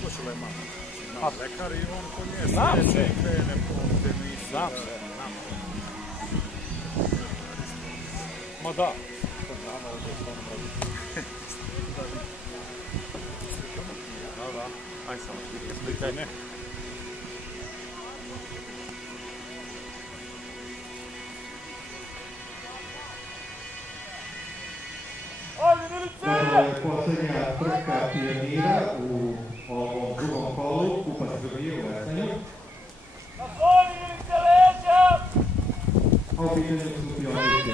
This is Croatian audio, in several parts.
Upošila je mama. Lekar i on ko nje sve krene po tenisiju. Znam se. Ma da. Znam ovdje s onom roditi. Da. Aj samo slikaj. Ne. Dakle, posljednja trka pionira u ovom drugom kolu, kupac Srbije u vestanju. A u pitanju su pionirke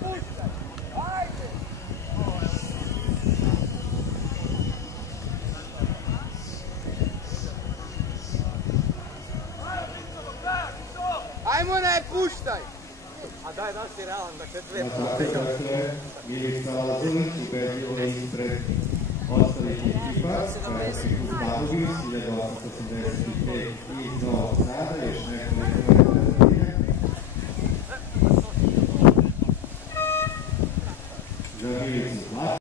Kuci. Ajmo, ne puštaj! A daj, da si realan, da se treba. Dakle, Milica Lazović ubedljivo ispred ostalih ekipa, koja je Kuzmanović, 1885 iz Novog Sada, još nekoliko